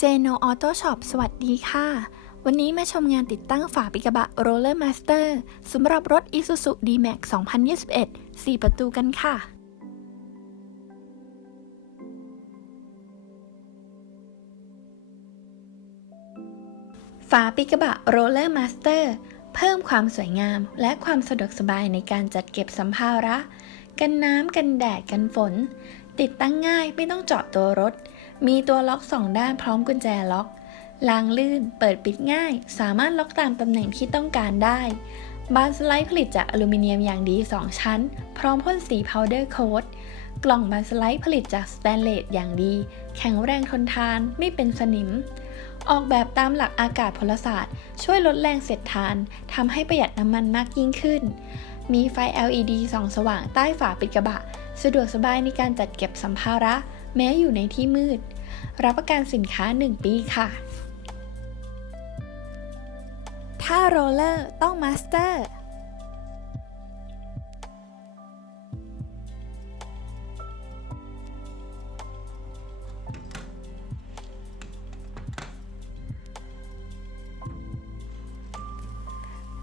JNO Auto Shop สวัสดีค่ะ วันนี้มาชมงานติดตั้งฝาปิกระบะ Roller Master สำหรับรถ Isuzu D-Max 2021 4 ประตูกันค่ะ ฝาปิกระบะ Roller Master เพิ่มความสวยงามและความสะดวกสบายในการจัดเก็บสัมภาระ กันน้ำกันแดดกันฝน ติดตั้งง่ายไม่ต้องเจาะตัวรถ มีตัวล็อกสองด้านพร้อมกุญแจล็อก ลางลื่น เปิดปิดง่าย สามารถล็อกตามตำแหน่งที่ต้องการได้ บานสไลด์ผลิตจากอลูมิเนียมอย่างดี 2 ชั้น พร้อมพ่นสีพาวเดอร์โค้ดกล่องบานสไลด์ผลิตจากสแตนเลสอย่างดี แข็งแรงทนทาน ไม่เป็นสนิม ออกแบบตามหลักอากาศพลศาสตร์ ช่วยลดแรงเสียดทานทำให้ประหยัดน้ำมันมากยิ่งขึ้น มีไฟ LED ส่องสว่างใต้ฝาปิดกระบะ สะดวกสบายในการจัดเก็บสัมภาระ แม้อยู่ในที่มืด รับประกันสินค้า 1 ปีค่ะ ถ้าโรลเลอร์ต้องมาสเตอร์